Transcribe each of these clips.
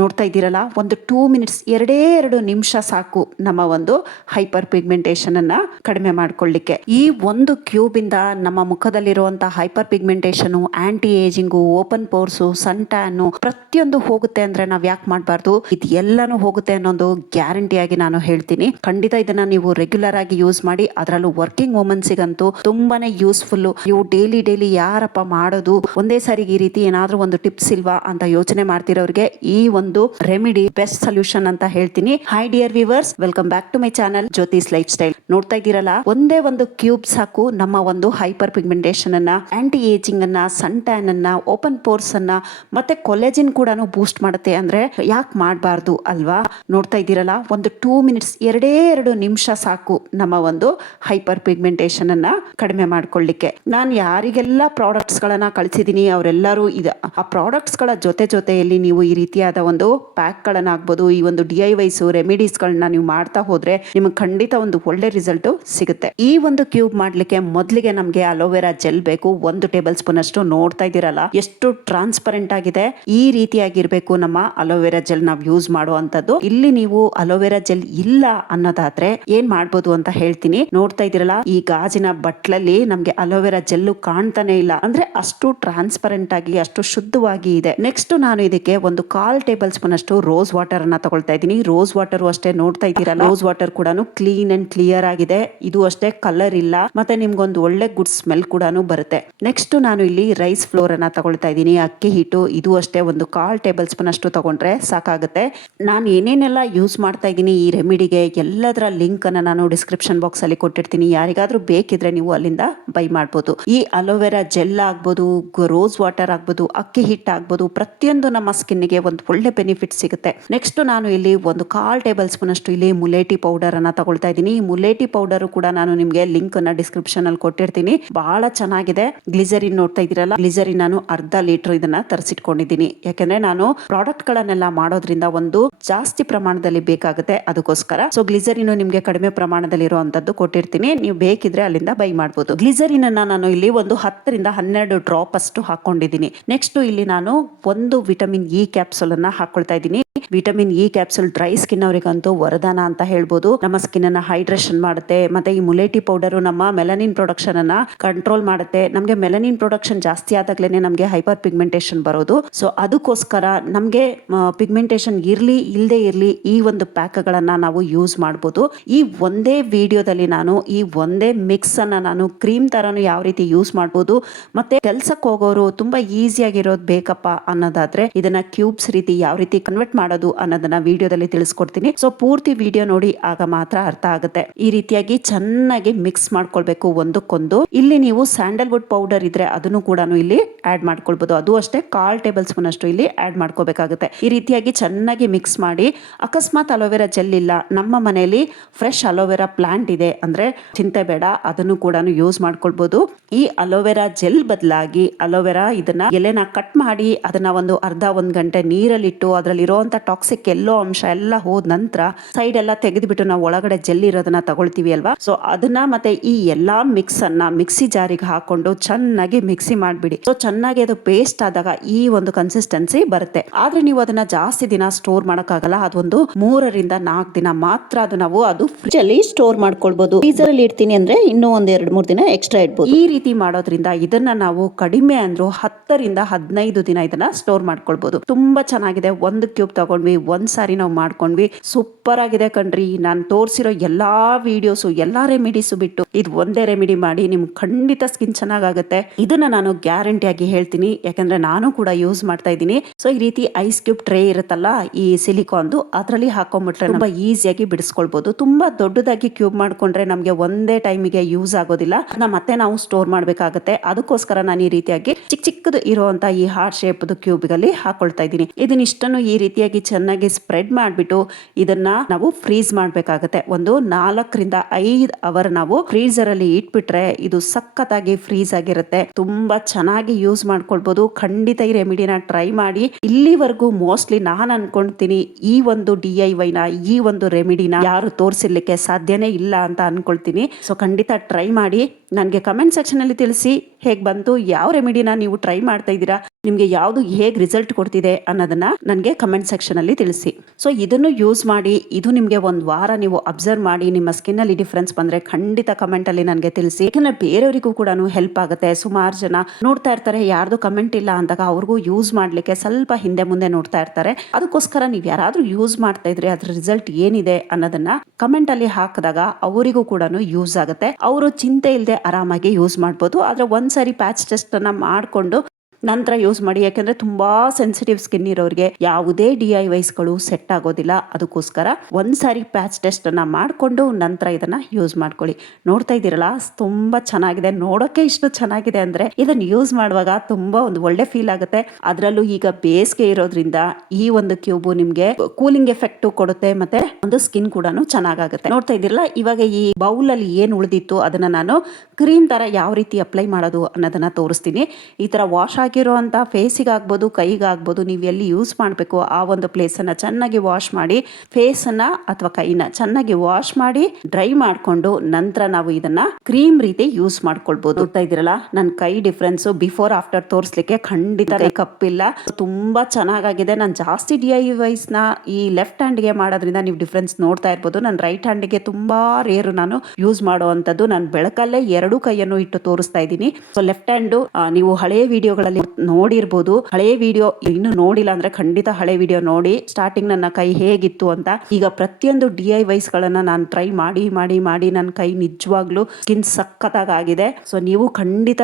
ನೋಡ್ತಾ ಇದ್ದೀರಲ್ಲ, ಒಂದು 2 ಮಿನಿಟ್ಸ್, 2 ನಿಮಿಷ ಸಾಕು ನಮ್ಮ ಒಂದು ಹೈಪರ್ ಪಿಗ್ಮೆಂಟೇಷನ್ ಅನ್ನ ಕಡಿಮೆ ಮಾಡ್ಕೊಳ್ಳಿಕ್ಕೆ. ಈ ಒಂದು ಕ್ಯೂಬ್ ಇಂದ ನಮ್ಮ ಮುಖದಲ್ಲಿರುವಂತಹ hyperpigmentation, anti ageing, open pores, sun tan ಪ್ರತಿಯೊಂದು ಹೋಗುತ್ತೆ ಅಂದ್ರೆ ನಾವ್ ಯಾಕೆ ಮಾಡಬಾರ್ದು? ಇದು ಎಲ್ಲಾನು ಹೋಗುತ್ತೆ ಅನ್ನೋದು ಗ್ಯಾರಂಟಿ ಆಗಿ ನಾನು ಹೇಳ್ತೀನಿ. ಖಂಡಿತ ಇದನ್ನ ನೀವು ರೆಗ್ಯುಲರ್ ಆಗಿ ಯೂಸ್ ಮಾಡಿ. ಅದರಲ್ಲೂ ವರ್ಕಿಂಗ್ ವುಮೆನ್ಸ್ಗಂತೂ ತುಂಬಾನೇ ಯೂಸ್ಫುಲ್. ನೀವು ಡೈಲಿ ಯಾರಪ್ಪ ಮಾಡೋದು, ಒಂದೇ ಸಾರಿಗೆ ಈ ರೀತಿ ಏನಾದ್ರೂ ಒಂದು ಟಿಪ್ಸ್ ಇಲ್ವಾ ಅಂತ ಯೋಚನೆ ಮಾಡ್ತಿರೋರಿಗೆ ಈ ಒಂದು ರೆಮಿಡಿ ಬೆಸ್ಟ್ ಸೊಲ್ಯೂಷನ್ ಅಂತ ಹೇಳ್ತೀನಿ. Hi dear viewers, welcome back to my channel Jyothi's lifestyle. ನೋಡ್ತಾ ಇದ್ದೀರಲ್ಲ, ಒಂದೇ ಒಂದು ಕ್ಯೂಬ್ ಸಾಕು ನಮ್ಮ ಒಂದು ಹೈಪರ್ ಪಿಗ್ಮೆಂಟೇಷನ್ ಅನ್ನ, ಆಂಟಿ ಏಜಿಂಗ್ ಅನ್ನ, ಸನ್ ಟ್ಯಾನ್ ಅನ್ನ, ಓಪನ್ ಪೋರ್ಸ್ ಅನ್ನ ಮತ್ತೆ ಕೊಲೆಜಿನ್ ಕೂಡ ಬೂಸ್ಟ್ ಮಾಡುತ್ತೆ. ಅಂದ್ರೆ ಯಾಕೆ ಮಾಡಬಾರ್ದು ಅಲ್ವಾ? ನೋಡ್ತಾ ಇದ್ದೀರಲ್ಲ, ಒಂದು 2 ಮಿನಿಟ್ಸ್, 2 ನಿಮಿಷ ಸಾಕು ನಮ್ಮ ಒಂದು ಹೈಪರ್ ಪಿಗ್ಮೆಂಟೇಷನ್ ಅನ್ನ ಕಡಿಮೆ ಮಾಡ್ಕೊಳ್ಳಿಕ್ಕೆ. ನಾನು ಯಾರಿಗೆಲ್ಲ ಪ್ರಾಡಕ್ಟ್ಸ್ ಗಳನ್ನ ಕಳಿಸಿದೀನಿ ಅವರೆಲ್ಲರೂ ಆ ಪ್ರಾಡಕ್ಟ್ಸ್ ಗಳ ಜೊತೆಯಲ್ಲಿ ನೀವು ಈ ರೀತಿಯಾದ ಒಂದು ಪ್ಯಾಕ್ ಗಳನ್ನ ಆಗ್ಬೋದು, ಈ ಒಂದು DIYs ರೆಮಿಡೀಸ್ ಗಳನ್ನ ನೀವು ಮಾಡ್ತಾ ಹೋದ್ರೆ ನಿಮಗೆ ಖಂಡಿತ ಒಂದು ಒಳ್ಳೆ ರಿಸಲ್ಟ್ ಸಿಗುತ್ತೆ. ಈ ಒಂದು ಕ್ಯೂಬ್ ಮಾಡ್ಲಿಕ್ಕೆ ಮೊದಲಿಗೆ ನಮ್ಗೆ ಅಲೋವೆರಾ ಜೆಲ್ ಬೇಕು. 1 ಟೇಬಲ್ ಸ್ಪೂನ್ ಅಷ್ಟು. ನೋಡ್ತಾ ಇದ್ದೀರಲ್ಲ ಎಷ್ಟು ಟ್ರಾನ್ಸ್ಪರೆಂಟ್ ಆಗಿದೆ. ಈ ರೀತಿಯಾಗಿರ್ಬೇಕು ನಮ್ಮ ಅಲೋವೆರಾ ಜೆಲ್ ನಾವು ಯೂಸ್ ಮಾಡುವಂತದ್ದು. ಇಲ್ಲಿ ನೀವು ಅಲೋವೆರಾ ಜೆಲ್ ಇಲ್ಲ ಅನ್ನೋದಾದ್ರೆ ಏನ್ ಮಾಡ್ಬೋದು ಅಂತ ಹೇಳ್ತೀನಿ. ನೋಡ್ತಾ ಇದ್ದೀರಲ್ಲ, ಈ ಗಾಜಿನ ಬಟ್ಲಲ್ಲಿ ನಮ್ಗೆ ಅಲೋವೆರಾ ಜೆಲ್ಲು ಕಾಣ್ತಾನೆ ಇಲ್ಲ. ಅಂದ್ರೆ ಅಷ್ಟು ಟ್ರಾನ್ಸ್ಪರೆಂಟ್ ಆಗಿ, ಅಷ್ಟು ಶುದ್ಧವಾಗಿ ಇದೆ. ನೆಕ್ಸ್ಟ್ ನಾನು ಇದಕ್ಕೆ ಒಂದು 1/4 ಟೇಬಲ್ ಸ್ಪೂನ್ ಅಷ್ಟು ರೋಸ್ ವಾಟರ್ ಅನ್ನ ತಗೊಳ್ತಾ ಇದ್ದೀನಿ. ರೋಸ್ ವಾಟರ್ ಅಷ್ಟೇ, ನೋಡ್ತಾ ಇದ್ದೀರಲ್ಲ, ರೋಸ್ ವಾಟರ್ ಕೂಡ ಕ್ಲೀನ್ ಅಂಡ್ ಕ್ಲಿಯರ್ ಆಗಿದೆ. ಇದು ಅಷ್ಟೇ ಕಲರ್ ಇಲ್ಲ, ಮತ್ತೆ ನಿಮ್ಗೊಂದು ಒಳ್ಳೆ ಗುಡ್ ಸ್ಮೆಲ್ ಕೂಡ ಬರುತ್ತೆ. ನೆಕ್ಸ್ಟ್ ನಾನು ಇಲ್ಲಿ ರೈಸ್ ಫ್ಲೋರ್ ಅನ್ನ ತಗೊಳ್ತಾ ಇದ್ದೀನಿ. ಅಕ್ಕಿ ಹಿಟ್ಟು, ಇದು ಅಷ್ಟೇ ಒಂದು 1/4 ಟೇಬಲ್ ಸ್ಪೂನ್ ಅಷ್ಟು ತಗೊಂಡ್ರೆ ಸಾಕಾಗುತ್ತೆ. ನಾನು ಏನೇನೆಲ್ಲ ಯೂಸ್ ಮಾಡ್ತಾ ಇದ್ದೀನಿ ಈ ರೆಮಿಡಿಗೆ ಎಲ್ಲದರ ಲಿಂಕ್ ಅನ್ನ ನಾನು ಡಿಸ್ಕ್ರಿಪ್ಷನ್ ಬಾಕ್ಸ್ ಅಲ್ಲಿ ಕೊಟ್ಟಿರ್ತೀನಿ. ಯಾರಿಗಾದ್ರೂ ಬೇಕಿದ್ರೆ ನೀವು ಅಲ್ಲಿಂದ ಬೈ ಮಾಡ್ಬೋದು. ಈ ಅಲೋವೆರಾ ಜೆಲ್ ಆಗ್ಬೋದು, ರೋಸ್ ವಾಟರ್ ಆಗ್ಬೋದು, ಅಕ್ಕಿ ಹಿಟ್ಟು ಆಗ್ಬೋದು, ಪ್ರತಿಯೊಂದು ನಮ್ಮ ಸ್ಕಿನ್ಗೆ ಒಂದು ಒಳ್ಳೆ ಬೆನಿಫಿಟ್ ಸಿಗುತ್ತೆ. ನೆಕ್ಸ್ಟ್ ನಾನು ಇಲ್ಲಿ ಒಂದು 1/4 ಟೇಬಲ್ ಸ್ಪೂನ್ ಅಷ್ಟು ಇಲ್ಲಿ ಮುಲೇಟಿ ಪೌಡರ್ ಅನ್ನ ತಗೊಳ್ತಾ ಇದ್ದೀನಿ. ಈ ಮುಲೇಟಿ ಪೌಡರ್ ಕೂಡ ನಾನು ನಿಮ್ಗೆ ಲಿಂಕ್ ಅನ್ನ ಡಿಸ್ಕ್ರಿಪ್ಷನ್ ಅಲ್ಲಿ ಕೊಟ್ಟಿರ್ತೀನಿ. ಬಹಳ ಚೆನ್ನಾಗಿದೆ. ಗ್ಲಿಸರಿನ್ ನೋಡ್ತಾ ಇದ್ದೀರಲ್ಲ, ಗ್ಲಿಸರಿನ್ ನಾನು ಅರ್ಧ ಲೀಟರ್ ಇದನ್ನ ತರಿಸಿಟ್ಕೊಂಡಿದ್ದೀನಿ. ಯಾಕಂದ್ರೆ ನಾನು ಪ್ರಾಡಕ್ಟ್ ಗಳನ್ನೆಲ್ಲ ಮಾಡೋದ್ರಿಂದ ಒಂದು ಜಾಸ್ತಿ ಪ್ರಮಾಣದಲ್ಲಿ ಬೇಕಾಗುತ್ತೆ, ಅದಕ್ಕೋಸ್ಕರ. ಸೊ ಗ್ಲಿಸರಿನ್ ನಿಮ್ಗೆ ಕಡಿಮೆ ಪ್ರಮಾಣದಲ್ಲಿ ಇರುವಂತದ್ದು ಕೊಟ್ಟಿರ್ತೀನಿ. ನೀವು ಬೇಕಿದ್ರೆ ಅಲ್ಲಿಂದ ಬೈ ಮಾಡಬಹುದು. ಗ್ಲಿಸರಿನ್ ಅನ್ನ ನಾನು ಇಲ್ಲಿ ಒಂದು 10 ರಿಂದ 12 ಡ್ರಾಪ್ ಅಷ್ಟು ಹಾಕೊಂಡಿದ್ದೀನಿ. ನೆಕ್ಸ್ಟ್ ಇಲ್ಲಿ ನಾನು ಒಂದು ವಿಟಮಿನ್ ಇ ಕ್ಯಾಪ್ಸೂಲ್ ಅನ್ನ ಹಾಕೊಳ್ತಾ ಇದ್ದೀನಿ. Vitamin E capsule dry skin ಅವರಿಗಂತೂ ವರದಾನ ಅಂತ ಹೇಳ್ಬೋದು. ನಮ್ಮ ಸ್ಕಿನ್ ಅನ್ನ ಹೈಡ್ರೇಷನ್ ಮಾಡುತ್ತೆ. ಮತ್ತೆ ಈ ಮುಲೇಟಿ ಪೌಡರ್ ನಮ್ಮ ಮೆಲನಿನ್ ಪ್ರೊಡಕ್ಷನ್ ಅನ್ನ ಕಂಟ್ರೋಲ್ ಮಾಡುತ್ತೆ. ನಮ್ಗೆ ಮೆಲನಿನ್ ಪ್ರೊಡಕ್ಷನ್ ಜಾಸ್ತಿ ಆದಾಗ್ಲೇನೆ ನಮ್ಗೆ ಹೈಪರ್ ಪಿಗ್ಮೆಂಟೇಷನ್ ಬರೋದು. ಸೊ ಅದಕ್ಕೋಸ್ಕರ ನಮ್ಗೆ ಪಿಗ್ಮೆಂಟೇಷನ್ ಇರ್ಲಿ ಇಲ್ಲದೆ ಇರ್ಲಿ ಈ ಒಂದು ಪ್ಯಾಕ್ ಗಳನ್ನ ನಾವು ಯೂಸ್ ಮಾಡಬಹುದು. ಈ ಒಂದೇ ವಿಡಿಯೋದಲ್ಲಿ ನಾನು ಈ ಒಂದೇ ಮಿಕ್ಸ್ ಅನ್ನ ನಾನು ಕ್ರೀಮ್ ತರಾನು ಯಾವ ರೀತಿ ಯೂಸ್ ಮಾಡಬಹುದು, ಮತ್ತೆ ಕೆಲ್ಸಕ್ಕೆ ಹೋಗೋರು ತುಂಬಾ ಈಸಿಯಾಗಿರೋದು ಬೇಕಪ್ಪ ಅನ್ನೋದಾದ್ರೆ ಇದನ್ನ ಕ್ಯೂಬ್ಸ್ ರೀತಿ ಯಾವ ರೀತಿ ಕನ್ವರ್ಟ್ ಮಾಡೋದು ಅನ್ನೋದನ್ನ ವಿಡಿಯೋದಲ್ಲಿ ತಿಳಿಸ್ಕೊಡ್ತೀನಿ. ಸೊ ಪೂರ್ತಿ ವಿಡಿಯೋ ನೋಡಿ, ಆಗ ಮಾತ್ರ ಅರ್ಥ ಆಗುತ್ತೆ. ಈ ರೀತಿಯಾಗಿ ಚೆನ್ನಾಗಿ ಮಿಕ್ಸ್ ಮಾಡ್ಕೊಳ್ಬೇಕು ಒಂದಕ್ಕೊಂದು. ಇಲ್ಲಿ ನೀವು ಸ್ಯಾಂಡಲ್ವುಡ್ ಪೌಡರ್ ಇದ್ರೆ ಅದನ್ನು ಕೂಡ ಇಲ್ಲಿ ಆಡ್ ಮಾಡ್ಕೊಳ್ಬಹುದು. ಅದು ಅಷ್ಟೇ 1/4 ಟೇಬಲ್ ಸ್ಪೂನ್ ಅಷ್ಟು ಇಲ್ಲಿ ಆಡ್ ಮಾಡ್ಕೋಬೇಕಾಗುತ್ತೆ. ಈ ರೀತಿಯಾಗಿ ಚೆನ್ನಾಗಿ ಮಿಕ್ಸ್ ಮಾಡಿ, ಅಕಸ್ಮಾತ್ ಅಲೋವೆರಾ ಜೆಲ್ ಇಲ್ಲ, ನಮ್ಮ ಮನೆಯಲ್ಲಿ ಫ್ರೆಶ್ ಅಲೋವೆರಾ ಪ್ಲಾಂಟ್ ಇದೆ ಅಂದ್ರೆ ಚಿಂತೆ ಬೇಡ, ಅದನ್ನು ಕೂಡ ಯೂಸ್ ಮಾಡ್ಕೊಳ್ಬಹುದು. ಈ ಅಲೋವೆರಾ ಜೆಲ್ ಬದಲಾಗಿ ಅಲೋವೆರಾ ಇದನ್ನ ಎಲೆನ ಕಟ್ ಮಾಡಿ ಅದನ್ನ ಒಂದು ಅರ್ಧ 1 ಗಂಟೆ ನೀರಲ್ಲಿಟ್ಟು ಅದರಲ್ಲಿ ಇರುವಂತ ಟಾಕ್ಸಿಕ್ ಎಲ್ಲೋ ಅಂಶ ಎಲ್ಲ ಹೋದ ನಂತರ ಸೈಡ್ ಎಲ್ಲ ತೆಗೆದ್ಬಿಟ್ಟು ನಾವು ಒಳಗಡೆ ಜೆಲ್ ಇರೋದನ್ನ ತಗೊಳ್ತೀವಿ ಅಲ್ವಾ. ಸೊ ಅದನ್ನ ಮತ್ತೆ ಈ ಎಲ್ಲಾ ಮಿಕ್ಸ್ ಅನ್ನ ಮಿಕ್ಸಿ ಜಾರಿಗೆ ಹಾಕೊಂಡು ಚೆನ್ನಾಗಿ ಮಿಕ್ಸಿ ಮಾಡ್ಬಿಡಿ. ಸೊ ಚೆನ್ನಾಗಿ ಅದು ಪೇಸ್ಟ್ ಆದಾಗ ಈ ಒಂದು ಕನ್ಸಿಸ್ಟೆನ್ಸಿ ಬರುತ್ತೆ. ಆದ್ರೆ ನೀವು ಅದನ್ನ ಜಾಸ್ತಿ ದಿನ ಸ್ಟೋರ್ ಮಾಡಕ್ಕಾಗಲ್ಲ. ಅದೊಂದು 3 ರಿಂದ 4 ದಿನ ಮಾತ್ರ ಅದು ಫ್ರಿಡ್ಜ್ ಅಲ್ಲಿ ಸ್ಟೋರ್ ಮಾಡ್ಕೊಳ್ಬಹುದು. ಫ್ರೀಜರ್ ಅಲ್ಲಿ ಇಡ್ತೀನಿ ಅಂದ್ರೆ ಇನ್ನೂ 1-2-3 ದಿನ ಎಕ್ಸ್ಟ್ರಾ ಇಡಬಹುದು. ಈ ರೀತಿ ಮಾಡೋದ್ರಿಂದ ಇದನ್ನ ನಾವು ಕಡಿಮೆ ಅಂದ್ರೂ 10 ರಿಂದ 15 ದಿನ ಇದನ್ನ ಸ್ಟೋರ್ ಮಾಡ್ಕೊಳ್ಬಹುದು. ತುಂಬಾ ಚೆನ್ನಾಗಿದೆ. ಒಂದು ಕ್ಯೂಬ್ ತಗೊಂಡ್ವಿ, ಒಂದ್ ಸಾರಿ ನಾವು ಮಾಡ್ಕೊಂಡ್ವಿ, ಸೂಪರ್ ಆಗಿದೆ ಕಣ್ರಿ. ನಾನು ತೋರಿಸಿರೋ ಎಲ್ಲಾ ವಿಡಿಯೋಸ್, ಎಲ್ಲಾ ರೆಮಿಡೀಸ್ ಬಿಟ್ಟು ಇದು ಒಂದೇ ರೆಮಿಡಿ ಮಾಡಿ, ನಿಮ್ಗೆ ಖಂಡಿತ ಸ್ಕಿನ್ ಚೆನ್ನಾಗುತ್ತೆ. ಇದನ್ನ ನಾನು ಗ್ಯಾರಂಟಿ ಆಗಿ ಹೇಳ್ತೀನಿ, ಯಾಕಂದ್ರೆ ನಾನು ಕೂಡ ಯೂಸ್ ಮಾಡ್ತಾ ಇದ್ದೀನಿ. ಸೊ ಈ ರೀತಿ ಐಸ್ ಕ್ಯೂಬ್ ಟ್ರೇ ಇರುತ್ತಲ್ಲ, ಈ ಸಿಲಿಕಾನ್ದು, ಅದ್ರಲ್ಲಿ ಹಾಕೊಂಡ್ಬಿಟ್ರೆ ತುಂಬಾ ಈಸಿಯಾಗಿ ಬಿಡಿಸ್ಕೊಳ್ಬಹುದು. ತುಂಬಾ ದೊಡ್ಡದಾಗಿ ಕ್ಯೂಬ್ ಮಾಡ್ಕೊಂಡ್ರೆ ನಮ್ಗೆ ಒಂದೇ ಟೈಮಿಗೆ ಯೂಸ್ ಆಗೋದಿಲ್ಲ, ಮತ್ತೆ ನಾವು ಸ್ಟೋರ್ ಮಾಡ್ಬೇಕಾಗತ್ತೆ. ಅದಕ್ಕೋಸ್ಕರ ನಾನು ಈ ರೀತಿಯಾಗಿ ಚಿಕ್ಕದು ಇರುವಂತ ಈ ಹಾರ್ಟ್ ಶೇಪ್ ಕ್ಯೂಬ್ ಗಳಲ್ಲಿ ಹಾಕೊಳ್ತಾ ಇದ್ದೀನಿ. ಇದನ್ನಿಷ್ಟನ್ನು ಈ ರೀತಿಯಾಗಿ ಚೆನ್ನಾಗಿ ಸ್ಪ್ರೆಡ್ ಮಾಡ್ಬಿಟ್ಟು ಇದನ್ನ ನಾವು ಫ್ರೀಸ್ ಮಾಡ್ಬೇಕಾಗತ್ತೆ. ಒಂದು 4 ರಿಂದ 5 ಅವರ್ ನಾವು ಫ್ರೀಜರ್ ಅಲ್ಲಿ ಇಟ್ಬಿಟ್ರೆ ಇದು ಸಖತ್ತಾಗಿ ಫ್ರೀಸ್ ಆಗಿರುತ್ತೆ. ತುಂಬಾ ಚೆನ್ನಾಗಿ ಯೂಸ್ ಮಾಡ್ಕೊಳ್ಬಹುದು. ಖಂಡಿತ ಈ ರೆಮಿಡಿನ ಟ್ರೈ ಮಾಡಿ. ಇಲ್ಲಿವರೆಗೂ ಮೋಸ್ಟ್ಲಿ ನಾನು ಅನ್ಕೊಳ್ತೀನಿ ಈ ಒಂದು DIY ನ, ಈ ಒಂದು ರೆಮಿಡಿನ ಯಾರು ತೋರಿಸಿರ್ಲಿಕ್ಕೆ ಸಾಧ್ಯನೇ ಇಲ್ಲ ಅಂತ ಅನ್ಕೊಳ್ತೀನಿ. ಸೊ ಖಂಡಿತ ಟ್ರೈ ಮಾಡಿ. ನನಗೆ ಕಮೆಂಟ್ ಸೆಕ್ಷನಲ್ಲಿ ತಿಳಿಸಿ ಹೇಗೆ ಬಂತು, ಯಾವ ರೆಮಿಡಿನ ನೀವು ಟ್ರೈ ಮಾಡ್ತಾ ಇದ್ದೀರಾ, ನಿಮಗೆ ಯಾವುದು ಹೇಗೆ ರಿಸಲ್ಟ್ ಕೊಡ್ತಿದೆ ಅನ್ನೋದನ್ನ ನನಗೆ ಕಮೆಂಟ್ ಸೆಕ್ಷನಲ್ಲಿ ತಿಳಿಸಿ. ಸೊ ಇದನ್ನು ಯೂಸ್ ಮಾಡಿ, ಇದು ನಿಮಗೆ ಒಂದು ವಾರ ನೀವು ಅಬ್ಸರ್ವ್ ಮಾಡಿ ನಿಮ್ಮ ಸ್ಕಿನ್ನಲ್ಲಿ ಡಿಫ್ರೆನ್ಸ್ ಬಂದರೆ ಖಂಡಿತ ಕಮೆಂಟಲ್ಲಿ ನನಗೆ ತಿಳಿಸಿ. ಯಾಕಂದರೆ ಬೇರೆಯವರಿಗೂ ಕೂಡ ಹೆಲ್ಪ್ ಆಗುತ್ತೆ. ಸುಮಾರು ಜನ ನೋಡ್ತಾ ಇರ್ತಾರೆ, ಯಾರ್ದು ಕಮೆಂಟ್ ಇಲ್ಲ ಅಂದಾಗ ಅವ್ರಿಗೂ ಯೂಸ್ ಮಾಡಲಿಕ್ಕೆ ಸ್ವಲ್ಪ ಹಿಂದೆ ಮುಂದೆ ನೋಡ್ತಾ ಇರ್ತಾರೆ. ಅದಕ್ಕೋಸ್ಕರ ನೀವು ಯಾರಾದರೂ ಯೂಸ್ ಮಾಡ್ತಾ ಇದ್ರೆ ಅದ್ರ ರಿಸಲ್ಟ್ ಏನಿದೆ ಅನ್ನೋದನ್ನ ಕಮೆಂಟಲ್ಲಿ ಹಾಕಿದಾಗ ಅವರಿಗೂ ಕೂಡ ಯೂಸ್ ಆಗುತ್ತೆ. ಅವರು ಚಿಂತೆ ಇಲ್ಲದೆ ಆರಾಮಾಗಿ ಯೂಸ್ ಮಾಡ್ಬೋದು. ಆದರೆ ಒಂದ್ಸರಿ ಪ್ಯಾಚ್ ಟೆಸ್ಟ್ ಅನ್ನ ಮಾಡಿಕೊಂಡು ನಂತರ ಯೂಸ್ ಮಾಡಿ. ಯಾಕೆಂದ್ರೆ ತುಂಬಾ ಸೆನ್ಸಿಟಿವ್ ಸ್ಕಿನ್ ಇರೋರಿಗೆ ಯಾವುದೇ DIYsಗಳು ಸೆಟ್ ಆಗೋದಿಲ್ಲ. ಅದಕ್ಕೋಸ್ಕರ ಒಂದ್ಸಾರಿ ಪ್ಯಾಚ್ ಟೆಸ್ಟ್ ಅನ್ನ ಮಾಡಿಕೊಂಡು ನಂತರ ಇದನ್ನ ಯೂಸ್ ಮಾಡ್ಕೊಳ್ಳಿ. ನೋಡ್ತಾ ಇದ್ದೀರಲ್ಲ, ತುಂಬಾ ಚೆನ್ನಾಗಿದೆ. ನೋಡೋಕೆ ಇಷ್ಟು ಚೆನ್ನಾಗಿದೆ ಅಂದ್ರೆ ಇದನ್ನ ಯೂಸ್ ಮಾಡುವಾಗ ತುಂಬಾ ಒಂದು ಒಳ್ಳೆ ಫೀಲ್ ಆಗುತ್ತೆ. ಅದರಲ್ಲೂ ಈಗ ಬೇಸಿಗೆ ಇರೋದ್ರಿಂದ ಈ ಒಂದು ಕ್ಯೂಬ್ ನಿಮ್ಗೆ ಕೂಲಿಂಗ್ ಎಫೆಕ್ಟ್ ಕೊಡುತ್ತೆ, ಮತ್ತೆ ಒಂದು ಸ್ಕಿನ್ ಕೂಡ ಚೆನ್ನಾಗುತ್ತೆ. ನೋಡ್ತಾ ಇದ್ದೀರಲ್ಲ, ಇವಾಗ ಈ ಬೌಲ್ ಅಲ್ಲಿ ಏನ್ ಉಳಿದಿತ್ತು ಅದನ್ನ ನಾನು ಕ್ರೀಮ್ ತರ ಯಾವ ರೀತಿ ಅಪ್ಲೈ ಮಾಡೋದು ಅನ್ನೋದನ್ನ ತೋರಿಸ್ತೀನಿ. ಈ ತರ ವಾಶ್ ಆಗಿರುವಂತ ಫೇಸಿಗೆ ಆಗ್ಬೋದು, ಕೈಗಾಗ್ಬೋದು, ನೀವು ಎಲ್ಲಿ ಯೂಸ್ ಮಾಡಬೇಕು ಆ ಒಂದು ಪ್ಲೇಸ್ ಅನ್ನ ಚೆನ್ನಾಗಿ ವಾಶ್ ಮಾಡಿ, ಫೇಸ್ ಅನ್ನ ಅಥವಾ ಕೈನ ಚೆನ್ನಾಗಿ ವಾಶ್ ಮಾಡಿ ಡ್ರೈ ಮಾಡ್ಕೊಂಡು ನಂತರ ನಾವು ಇದನ್ನ ಕ್ರೀಮ್ ರೀತಿ ಯೂಸ್ ಮಾಡ್ಕೊಳ್ಬಹುದು. ನೋಡ್ತಾ ಇದ್ದೀರಲ್ಲ, ನನ್ನ ಕೈ ಡಿಫ್ರೆನ್ಸ್ ಬಿಫೋರ್ ಆಫ್ಟರ್ ತೋರಿಸ್ಲಿಕ್ಕೆ ಖಂಡಿತ ಕಪ್ಪಿಲ್ಲ, ತುಂಬಾ ಚೆನ್ನಾಗಿದೆ. ನಾನು ಜಾಸ್ತಿ DIYs ನ ಈ ಲೆಫ್ಟ್ ಹ್ಯಾಂಡ್ಗೆ ಮಾಡೋದ್ರಿಂದ ನೀವು ಡಿಫ್ರೆನ್ಸ್ ನೋಡ್ತಾ ಇರ್ಬೋದು. ನಾನು ರೈಟ್ ಹ್ಯಾಂಡ್ಗೆ ತುಂಬಾ ರೇರು ನಾನು ಯೂಸ್ ಮಾಡುವಂತದ್ದು. ನಾನು ಬೆಳಕಲ್ಲೇ ಎರಡೂ ಕೈಯನ್ನು ಇಟ್ಟು ತೋರಿಸ್ತಾ ಇದ್ದೀನಿ. ಸೊ ಲೆಫ್ಟ್ ಹ್ಯಾಂಡ್ ನೀವು ಹಳೆಯ ವಿಡಿಯೋಗಳಲ್ಲಿ ನೋಡಿರ್ಬೋದು. ಹಳೆಯ ವಿಡಿಯೋ ಇನ್ನು ನೋಡಿಲ್ಲ ಅಂದ್ರೆ ಖಂಡಿತ ಹಳೆ ವಿಡಿಯೋ ನೋಡಿ, ಸ್ಟಾರ್ಟಿಂಗ್ ನನ್ನ ಕೈ ಹೇಗಿತ್ತು ಅಂತ. ಈಗ ಪ್ರತಿಯೊಂದು DIYs ಗಳನ್ನ ನಾನು ಟ್ರೈ ಮಾಡಿ ಮಾಡಿ ಮಾಡಿ ನನ್ನ ಕೈ ನಿಜವಾಗ್ಲೂ ಸ್ಕಿನ್ ಸಖತ್ತಾಗಿದೆ. ಸೊ ನೀವು ಖಂಡಿತ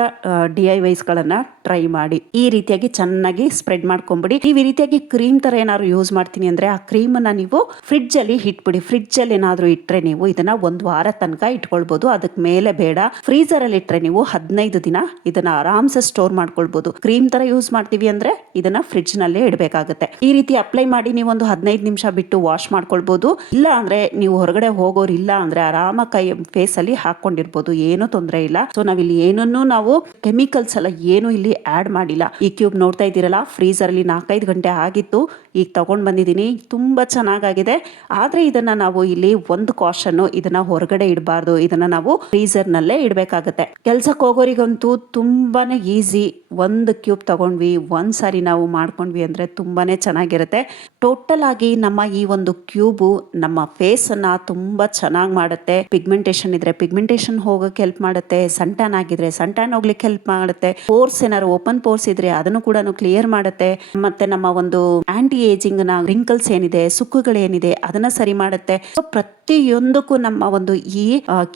DIYs ಗಳನ್ನ ಟ್ರೈ ಮಾಡಿ. ಈ ರೀತಿಯಾಗಿ ಚೆನ್ನಾಗಿ ಸ್ಪ್ರೆಡ್ ಮಾಡ್ಕೊಂಬಿಡಿ. ನೀವು ಈ ರೀತಿಯಾಗಿ ಕ್ರೀಮ್ ತರ ಏನಾದ್ರು ಯೂಸ್ ಮಾಡ್ತೀನಿ ಅಂದ್ರೆ ಆ ಕ್ರೀಮ್ ಅನ್ನ ನೀವು ಫ್ರಿಡ್ಜ್ ಅಲ್ಲಿ ಇಟ್ಬಿಡಿ. ಫ್ರಿಡ್ಜ್ ಅಲ್ಲಿ ಏನಾದ್ರು ಇಟ್ರೆ ನೀವು ಇದನ್ನ ಒಂದು ವಾರ ತನಕ ಇಟ್ಕೊಳ್ಬಹುದು. ಅದಕ್ಕೆ ಮೇಲೆ ಬೇಡ. ಫ್ರೀಸರ್ ಅಲ್ಲಿ ಇಟ್ರೆ ನೀವು 15 ದಿನ ಇದನ್ನ ಆರಾಮ್ಸೆ ಸ್ಟೋರ್ ಮಾಡ್ಕೊಳ್ಬಹುದು. ಕ್ರೀಮ್ ತರ ಯೂಸ್ ಮಾಡ್ತೀವಿ ಅಂದ್ರೆ ಇದನ್ನ ಫ್ರಿಡ್ಜ್ ನಲ್ಲೇ ಇಡಬೇಕಾಗುತ್ತೆ. ಈ ರೀತಿ ಅಪ್ಲೈ ಮಾಡಿ ನೀವು ಒಂದು 15 ನಿಮಿಷ ಬಿಟ್ಟು ವಾಶ್ ಮಾಡ್ಕೊಳ್ಬಹುದು. ಇಲ್ಲ ಅಂದ್ರೆ ನೀವು ಹೊರಗಡೆ ಹೋಗೋರು ಇಲ್ಲ ಅಂದ್ರೆ ಆರಾಮ ಕೈ ಫೇಸ್ ಅಲ್ಲಿ ಹಾಕೊಂಡಿರ್ಬೋದು, ಏನು ತೊಂದರೆ ಇಲ್ಲ. ಸೊ ನಾವಿಲ್ಲಿ ಏನನ್ನೂ ನಾವು ಕೆಮಿಕಲ್ಸ್ ಎಲ್ಲ ಏನು ಇಲ್ಲಿ ಆಡ್ ಮಾಡಿಲ್ಲ. ಈ ಕ್ಯೂಬ್ ನೋಡ್ತಾ ಇದ್ದೀರಲ್ಲ, ಫ್ರೀಸರ್ ಅಲ್ಲಿ 4-5 ಗಂಟೆ ಆಗಿತ್ತು. ಈಗ ತಗೊಂಡ್ ಬಂದಿದ್ದೀನಿ, ತುಂಬಾ ಚೆನ್ನಾಗಿದೆ. ಆದ್ರೆ ಇದನ್ನ ನಾವು ಇಲ್ಲಿ ಒಂದು ಕಾಷನ್, ಇದನ್ನ ಹೊರಗಡೆ ಇಡಬಾರ್ದು. ಇದನ್ನ ನಾವು ಫ್ರೀಸರ್ ನಲ್ಲೇ ಇಡಬೇಕಾಗತ್ತೆ. ಕೆಲ್ಸಕ್ಕೆ ಹೋಗೋರಿಗಂತೂ ತುಂಬಾನೇ ಈಸಿ. ಒಂದು ಕ್ಯೂಬ್ ತಗೊಂಡ್ವಿ, ಒಂದ್ಸಾರಿ ನಾವು ಮಾಡ್ಕೊಂಡ್ವಿ ಅಂದ್ರೆ ತುಂಬಾನೇ ಚೆನ್ನಾಗಿರುತ್ತೆ. ಟೋಟಲ್ ಆಗಿ ನಮ್ಮ ಈ ಒಂದು ಕ್ಯೂಬು ನಮ್ಮ ಫೇಸ್ ಅನ್ನ ತುಂಬಾ ಚೆನ್ನಾಗಿ ಮಾಡುತ್ತೆ. ಪಿಗ್ಮೆಂಟೇಶನ್ ಇದ್ರೆ ಪಿಗ್ಮೆಂಟೇಶನ್ ಹೋಗಕ್ಕೆ ಹೆಲ್ಪ್ ಮಾಡುತ್ತೆ. ಸನ್ ಟ್ಯಾನ್ ಆಗಿದ್ರೆ ಸನ್ ಟ್ಯಾನ್ ಹೋಗ್ಲಿಕ್ಕೆ ಹೆಲ್ಪ್ ಮಾಡುತ್ತೆ. ಪೋರ್ಸ್ ಏನಾದ್ರು ಓಪನ್ ಪೋರ್ಸ್ ಇದ್ರೆ ಅದನ್ನು ಕೂಡ ಕ್ಲಿಯರ್ ಮಾಡುತ್ತೆ. ಮತ್ತೆ ನಮ್ಮ ಒಂದು ಆಂಟಿ ಏಜಿಂಗ್ ನ ರಿಂಕಲ್ಸ್ ಏನಿದೆ, ಸುಕ್ಕುಗಳೇನಿದೆ ಅದನ್ನ ಸರಿ ಮಾಡುತ್ತೆ. ಸೊ ಪ್ರತಿಯೊಂದಕ್ಕೂ ನಮ್ಮ ಒಂದು ಈ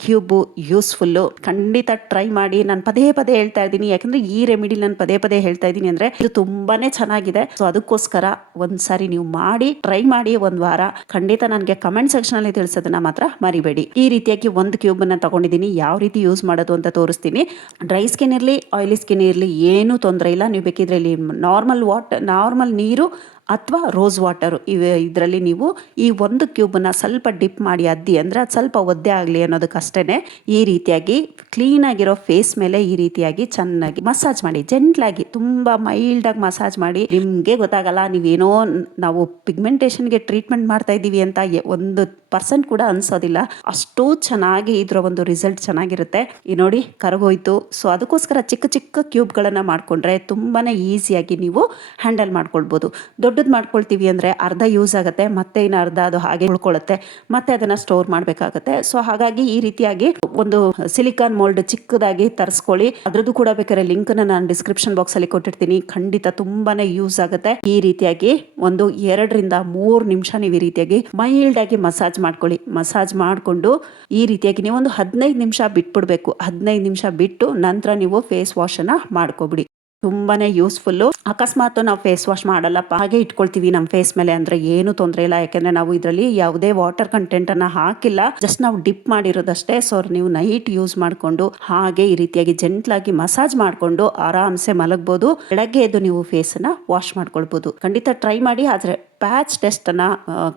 ಕ್ಯೂಬ್ ಯೂಸ್ಫುಲ್. ಖಂಡಿತ ಟ್ರೈ ಮಾಡಿ. ನಾನು ಪದೇ ಪದೇ ಹೇಳ್ತಾ ಇದ್ದೀನಿ, ಯಾಕಂದ್ರೆ ಈ ರೆಮಿಡಿ ನಾನು ಪದೇ ಪದೇ ಹೇಳ್ತಾ ಇದ್ದೀನಿ ಅಂದ್ರೆ ಇದು ತುಂಬಾನೇ ಚೆನ್ನಾಗಿದೆ. ಸೊ ಅದಕ್ಕೋಸ್ಕರ ಒಂದ್ಸಾರಿ ನೀವು ಮಾಡಿ, ಟ್ರೈ ಮಾಡಿ ಒಂದು ವಾರ. ಖಂಡಿತ ನನಗೆ ಕಮೆಂಟ್ ಸೆಕ್ಷನ್ ಅಲ್ಲಿ ತಿಳಿಸೋದನ್ನ ಮಾತ್ರ ಮರಿಬೇಡಿ. ಈ ರೀತಿಯಾಗಿ ಒಂದು ಕ್ಯೂಬ್ ಅನ್ನ ತಗೊಂಡಿದ್ದೀನಿ, ಯಾವ ರೀತಿ ಯೂಸ್ ಮಾಡೋದು ಅಂತ ತೋರಿಸ್ತೀನಿ. ಡ್ರೈ ಸ್ಕಿನ್ ಇರಲಿ, ಆಯಿಲಿ ಸ್ಕಿನ್ ಇರಲಿ, ಏನು ತೊಂದರೆ ಇಲ್ಲ. ನೀವು ಬೇಕಿದ್ರೆ ಇಲ್ಲಿ ನಾರ್ಮಲ್ ನೀರು ಅಥವಾ ರೋಸ್ ವಾಟರ್ ಇದರಲ್ಲಿ ನೀವು ಈ ಒಂದು ಕ್ಯೂಬನ್ನ ಸ್ವಲ್ಪ ಡಿಪ್ ಮಾಡಿ ಅದ್ದಿ ಅಂದ್ರೆ ಅದು ಸ್ವಲ್ಪ ಒದ್ದೆ ಆಗಲಿ ಅನ್ನೋದಕ್ಕಷ್ಟೇ. ಈ ರೀತಿಯಾಗಿ ಕ್ಲೀನ್ ಆಗಿರೋ ಫೇಸ್ ಮೇಲೆ ಈ ರೀತಿಯಾಗಿ ಚೆನ್ನಾಗಿ ಮಸಾಜ್ ಮಾಡಿ, ಜೆಂಟ್ಲಾಗಿ, ತುಂಬಾ ಮೈಲ್ಡ್ ಆಗಿ ಮಸಾಜ್ ಮಾಡಿ. ನಿಮ್ಗೆ ಗೊತ್ತಾಗಲ್ಲ ನೀವೇನೋ ನಾವು ಪಿಗ್ಮೆಂಟೇಶನ್ಗೆ ಟ್ರೀಟ್ಮೆಂಟ್ ಮಾಡ್ತಾ ಇದ್ದೀವಿ ಅಂತ 1% ಕೂಡ ಅನ್ಸೋದಿಲ್ಲ. ಅಷ್ಟು ಚೆನ್ನಾಗಿ ಇದ್ರ ಒಂದು ರಿಸಲ್ಟ್ ಚೆನ್ನಾಗಿರುತ್ತೆ. ಈ ನೋಡಿ ಕರಗೋಯ್ತು. ಸೊ ಅದಕ್ಕೋಸ್ಕರ ಚಿಕ್ಕ ಚಿಕ್ಕ ಕ್ಯೂಬ್ಗಳನ್ನ ಮಾಡ್ಕೊಂಡ್ರೆ ತುಂಬಾನೇ ಈಸಿಯಾಗಿ ನೀವು ಹ್ಯಾಂಡಲ್ ಮಾಡ್ಕೊಳ್ಬೋದು. ದೊಡ್ಡದು ಮಾಡ್ಕೊಳ್ತೀವಿ ಅಂದ್ರೆ ಅರ್ಧ ಯೂಸ್ ಆಗುತ್ತೆ, ಮತ್ತೆ ಇನ್ನು ಅರ್ಧ ಅದು ಹಾಗೆ ಉಳ್ಕೊಳ್ಳುತ್ತೆ, ಮತ್ತೆ ಅದನ್ನ ಸ್ಟೋರ್ ಮಾಡ್ಬೇಕಾಗತ್ತೆ. ಸೊ ಹಾಗಾಗಿ ಈ ರೀತಿಯಾಗಿ ಒಂದು ಸಿಲಿಕಾನ್ ಮೋಲ್ಡ್ ಚಿಕ್ಕದಾಗಿ ತರಿಸ್ಕೊಳ್ಳಿ. ಅದ್ರದ್ದು ಕೂಡ ಬೇಕಾದ್ರೆ ಲಿಂಕ್ ನಾನು ಡಿಸ್ಕ್ರಿಪ್ಷನ್ ಬಾಕ್ಸ್ ಅಲ್ಲಿ ಕೊಟ್ಟಿರ್ತೀನಿ. ಖಂಡಿತ ತುಂಬಾನೇ ಯೂಸ್ ಆಗುತ್ತೆ. ಈ ರೀತಿಯಾಗಿ ಒಂದು 2-3 ನಿಮಿಷ ನೀವು ಈ ರೀತಿಯಾಗಿ ಮೈಲ್ಡ್ ಆಗಿ ಮಸಾಜ್ ಮಾಡ್ಕೊಳ್ಳಿ. ಮಸಾಜ್ ಮಾಡಿಕೊಂಡು ಈ ರೀತಿಯಾಗಿ ನೀವು ಒಂದು 15 ನಿಮಿಷ ಬಿಟ್ಬಿಡ್ಬೇಕು. 15 ನಿಮಿಷ ಬಿಟ್ಟು ನಂತರ ನೀವು ಫೇಸ್ ವಾಶ್ ಅನ್ನ ಮಾಡ್ಕೊಬಿಡಿ. ತುಂಬಾನೇ ಯೂಸ್ಫುಲ್ಲು. ಅಕಸ್ಮಾತ್ ನಾವು ಫೇಸ್ ವಾಶ್ ಮಾಡಲ್ಲಪ್ಪ, ಹಾಗೆ ಇಟ್ಕೊಳ್ತೀವಿ ನಮ್ಮ ಫೇಸ್ ಮೇಲೆ ಅಂದ್ರೆ ಏನು ತೊಂದರೆ ಇಲ್ಲ. ಯಾಕೆಂದ್ರೆ ನಾವು ಇದರಲ್ಲಿ ಯಾವುದೇ ವಾಟರ್ ಕಂಟೆಂಟ್ ಅನ್ನ ಹಾಕಿಲ್ಲ, ಜಸ್ಟ್ ನಾವು ಡಿಪ್ ಮಾಡಿರೋದಷ್ಟೇ. ಸೊ ನೀವು ನೈಟ್ ಯೂಸ್ ಮಾಡ್ಕೊಂಡು ಹಾಗೆ ಈ ರೀತಿಯಾಗಿ ಜೆಂಟ್ಲಾಗಿ ಮಸಾಜ್ ಮಾಡ್ಕೊಂಡು ಆರಾಮ್ಸೆ ಮಲಗಬಹುದು. ಬೆಳಗ್ಗೆ ಎದ್ದು ನೀವು ಫೇಸ್ ಅನ್ನ ವಾಶ್ ಮಾಡ್ಕೊಳ್ಬಹುದು. ಖಂಡಿತ ಟ್ರೈ ಮಾಡಿ. ಆದ್ರೆ ಪ್ಯಾಚ್ ಟೆಸ್ಟನ್ನು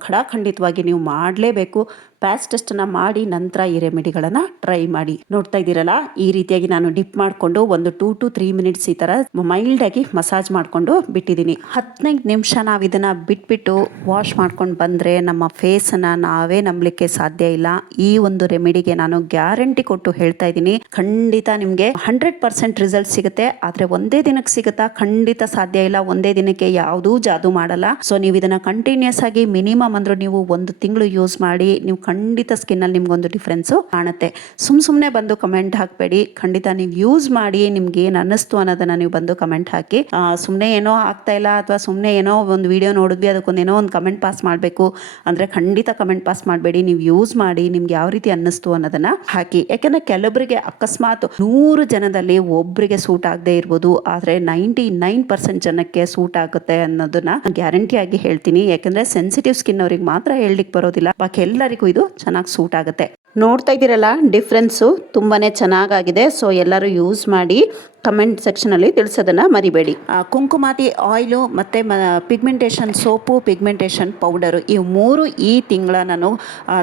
ಖಡಾಖಂಡಿತವಾಗಿ ನೀವು ಮಾಡಲೇಬೇಕು. ಪ್ಯಾಚ್ ಟೆಸ್ಟನ್ನು ಮಾಡಿ ನಂತರ ಈ ರೆಮಿಡಿಗಳನ್ನು ಟ್ರೈ ಮಾಡಿ. ನೋಡ್ತಾ ಇದ್ದೀರಲ್ಲ, ಈ ರೀತಿಯಾಗಿ ನಾನು ಡಿಪ್ ಮಾಡಿಕೊಂಡು ಒಂದು 2 to 3 ಮಿನಿಟ್ಸ್ ಈ ಥರ ಮೈಲ್ಡಾಗಿ ಮಸಾಜ್ ಮಾಡಿಕೊಂಡು ಬಿಟ್ಟಿದ್ದೀನಿ. 15 ನಿಮಿಷ ನಾವು ಇದನ್ನು ಬಿಟ್ಬಿಟ್ಟು ವಾಶ್ ಮಾಡ್ಕೊಂಡು ಬಂದರೆ ನಮ್ಮ ಫೇಸನ್ನು ನಾವೇ ನಂಬಲಿಕ್ಕೆ ಸಾಧ್ಯ ಇಲ್ಲ. ಈ ಒಂದು ರೆಮಿಡಿಗೆ ನಾನು ಗ್ಯಾರಂಟಿ ಕೊಟ್ಟು ಹೇಳ್ತಾ ಇದ್ದೀನಿ, ಖಂಡಿತ ನಿಮಗೆ 100% ರಿಸಲ್ಟ್ ಸಿಗುತ್ತೆ. ಆದರೆ ಒಂದೇ ದಿನಕ್ಕೆ ಸಿಗುತ್ತಾ? ಖಂಡಿತ ಸಾಧ್ಯ ಇಲ್ಲ. ಒಂದೇ ದಿನಕ್ಕೆ ಯಾವುದೂ ಜಾದು ಮಾಡಲ್ಲ. ಸೊ ನೀವು ಇದನ್ನು ಕಂಟಿನ್ಯೂಸ್ ಆಗಿ ಮಿನಿಮಮ್ ಅಂದರೂ ನೀವು 1 ತಿಂಗಳು ಯೂಸ್ ಮಾಡಿ, ನೀವು ಖಂಡಿತ ಸ್ಕಿನ್ನಲ್ಲಿ ನಿಮ್ಗೊಂದು ಡಿಫ್ರೆನ್ಸು ಕಾಣುತ್ತೆ. ಸುಮ್ಮನೆ ಬಂದು ಕಮೆಂಟ್ ಹಾಕಬೇಡಿ. ಖಂಡಿತ ನೀವು ಯೂಸ್ ಮಾಡಿ ನಿಮ್ಗೆ ಏನು ಅನ್ನಿಸ್ತು ಅನ್ನೋದನ್ನ ನೀವು ಬಂದು ಕಮೆಂಟ್ ಹಾಕಿ. ಸುಮ್ಮನೆ ಏನೋ ಆಗ್ತಾ ಇಲ್ಲ ಅಥವಾ ಸುಮ್ಮನೆ ಏನೋ ಒಂದು ವಿಡಿಯೋ ನೋಡಿದ್ವಿ ಅದಕ್ಕೊಂದೇನೋ ಒಂದು ಕಮೆಂಟ್ ಪಾಸ್ ಮಾಡಬೇಕು ಅಂದರೆ ಖಂಡಿತ ಕಮೆಂಟ್ ಪಾಸ್ ಮಾಡಬೇಡಿ. ನೀವು ಯೂಸ್ ಮಾಡಿ ನಿಮ್ಗೆ ಯಾವ ರೀತಿ ಅನ್ನಿಸ್ತು ಅನ್ನೋದನ್ನ ಹಾಕಿ. ಯಾಕೆಂದರೆ ಕೆಲವರಿಗೆ ಅಕಸ್ಮಾತ್ 100 ಜನದಲ್ಲಿ ಒಬ್ಬರಿಗೆ ಸೂಟ್ ಆಗದೆ ಇರ್ಬೋದು, ಆದರೆ 99% ಜನಕ್ಕೆ ಸೂಟ್ ಆಗುತ್ತೆ ಅನ್ನೋದನ್ನ ಗ್ಯಾರಂಟಿಯಾಗಿ ಹೇಳ್ತೀನಿ. ಯಾಕೆಂದರೆ ಸೆನ್ಸಿಟಿವ್ ಸ್ಕಿನ್ ಅವ್ರಿಗೆ ಮಾತ್ರ ಹೇಳಲಿಕ್ಕೆ ಬರೋದಿಲ್ಲ, ಬಾಕಿ ಎಲ್ಲರಿಗೂ ಇದು ಚೆನ್ನಾಗಿ ಸೂಟ್ ಆಗುತ್ತೆ. ನೋಡ್ತಾ ಇದ್ದೀರಲ್ಲ, ಡಿಫ್ರೆನ್ಸು ತುಂಬಾ ಚೆನ್ನಾಗಾಗಿದೆ. ಸೊ ಎಲ್ಲರೂ ಯೂಸ್ ಮಾಡಿ ಕಮೆಂಟ್ ಸೆಕ್ಷನಲ್ಲಿ ತಿಳಿಸೋದನ್ನು ಮರಿಬೇಡಿ. ಕುಂಕುಮಾತಿ ಆಯಿಲು ಮತ್ತು ಪಿಗ್ಮೆಂಟೇಷನ್ ಸೋಪು, ಪಿಗ್ಮೆಂಟೇಷನ್ ಪೌಡರು, ಈ 3 ಈ ತಿಂಗಳ ನಾನು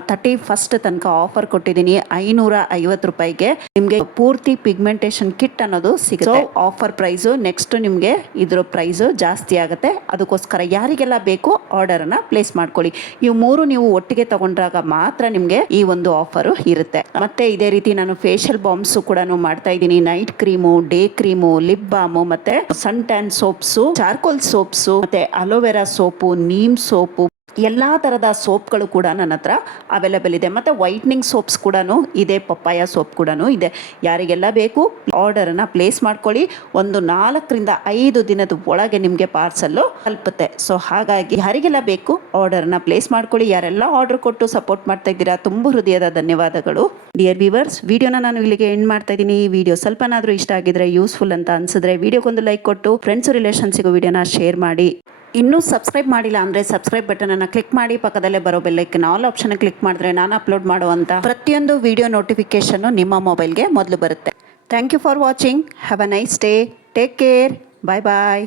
31st ತನಕ ಆಫರ್ ಕೊಟ್ಟಿದ್ದೀನಿ. 550 ರೂಪಾಯಿಗೆ ನಿಮಗೆ ಪೂರ್ತಿ ಪಿಗ್ಮೆಂಟೇಷನ್ ಕಿಟ್ ಅನ್ನೋದು ಸಿಗುತ್ತೆ. ಆಫರ್ ಪ್ರೈಸು ನೆಕ್ಸ್ಟ್ ನಿಮಗೆ ಇದ್ರ ಪ್ರೈಸು ಜಾಸ್ತಿ ಆಗುತ್ತೆ. ಅದಕ್ಕೋಸ್ಕರ ಯಾರಿಗೆಲ್ಲ ಬೇಕು ಆರ್ಡರನ್ನು ಪ್ಲೇಸ್ ಮಾಡ್ಕೊಳ್ಳಿ. ಈ 3 ನೀವು ಒಟ್ಟಿಗೆ ತಗೊಂಡ್ರಾಗ ಮಾತ್ರ ನಿಮಗೆ ಈ ಒಂದು ಆಫರು ಇರುತ್ತೆ. ಮತ್ತೆ ಇದೇ ರೀತಿ ನಾನು ಫೇಶಿಯಲ್ ಬಾಂಬ್ಸು ಕೂಡ ಮಾಡ್ತಾ ಇದ್ದೀನಿ. Night cream, day cream, lip balm, ಮತ್ತೆ sun tan soaps, charcoal soaps, ಮತ್ತೆ ಅಲೋವೆರಾ ಸೋಪು, ನೀಮ್ ಸೋಪು, ಎಲ್ಲ ಥರದ ಸೋಪ್ಗಳು ಕೂಡ ನನ್ನ ಹತ್ರ ಅವೈಲೇಬಲ್ ಇದೆ. ಮತ್ತು ವೈಟ್ನಿಂಗ್ ಸೋಪ್ಸ್ ಕೂಡ ಇದೆ, ಪಪ್ಪಾಯ ಸೋಪ್ ಕೂಡ ಇದೆ. ಯಾರಿಗೆಲ್ಲ ಬೇಕು ಆರ್ಡರನ್ನು ಪ್ಲೇಸ್ ಮಾಡ್ಕೊಳ್ಳಿ. ಒಂದು 4 ರಿಂದ 5 ದಿನದ ಒಳಗೆ ನಿಮಗೆ ಪಾರ್ಸಲ್ಲು ತಲುಪುತ್ತೆ. ಸೊ ಹಾಗಾಗಿ ಯಾರಿಗೆಲ್ಲ ಬೇಕು ಆರ್ಡರನ್ನು ಪ್ಲೇಸ್ ಮಾಡ್ಕೊಳ್ಳಿ. ಯಾರೆಲ್ಲ ಆರ್ಡರ್ ಕೊಟ್ಟು ಸಪೋರ್ಟ್ ಮಾಡ್ತಾ ಇದ್ದೀರಾ, ತುಂಬ ಹೃದಯದ ಧನ್ಯವಾದಗಳು. ಡಿಯರ್ ವ್ಯೂವರ್ಸ್, ವಿಡಿಯೋನ ನಾನು ಇಲ್ಲಿಗೆ ಎಂಡ್ ಮಾಡ್ತಾ ಇದ್ದೀನಿ. ಈ ವಿಡಿಯೋ ಸ್ವಲ್ಪನಾದರೂ ಇಷ್ಟ ಆಗಿದ್ರೆ, ಯೂಸ್ಫುಲ್ ಅಂತ ಅನ್ಸಿದ್ರೆ ವಿಡಿಯೋಗೊಂದು ಲೈಕ್ ಕೊಟ್ಟು ಫ್ರೆಂಡ್ಸ್ ರಿಲೇಷನ್ಸಿಗೂ ವಿಡಿಯೋನ ಶೇರ್ ಮಾಡಿ. ಇನ್ನೂ ಸಬ್ಸ್ಕ್ರೈಬ್ ಮಾಡಿಲ್ಲ ಅಂದರೆ ಸಬ್ಸ್ಕ್ರೈಬ್ ಬಟನನ್ನು ಕ್ಲಿಕ್ ಮಾಡಿ, ಪಕ್ಕದಲ್ಲೇ ಬರೋ ಬೆಲ್ಲೈಕನ್ ಆಲ್ ಆಪ್ಷನ್ ಕ್ಲಿಕ್ ಮಾಡಿದ್ರೆ ನಾನು ಅಪ್ಲೋಡ್ ಮಾಡುವಂಥ ಪ್ರತಿಯೊಂದು ವಿಡಿಯೋ ನೋಟಿಫಿಕೇಷನ್ನು ನಿಮ್ಮ ಮೊಬೈಲ್ಗೆ ಮೊದಲು ಬರುತ್ತೆ. Thank you for watching. Have a nice day. Take care. Bye bye.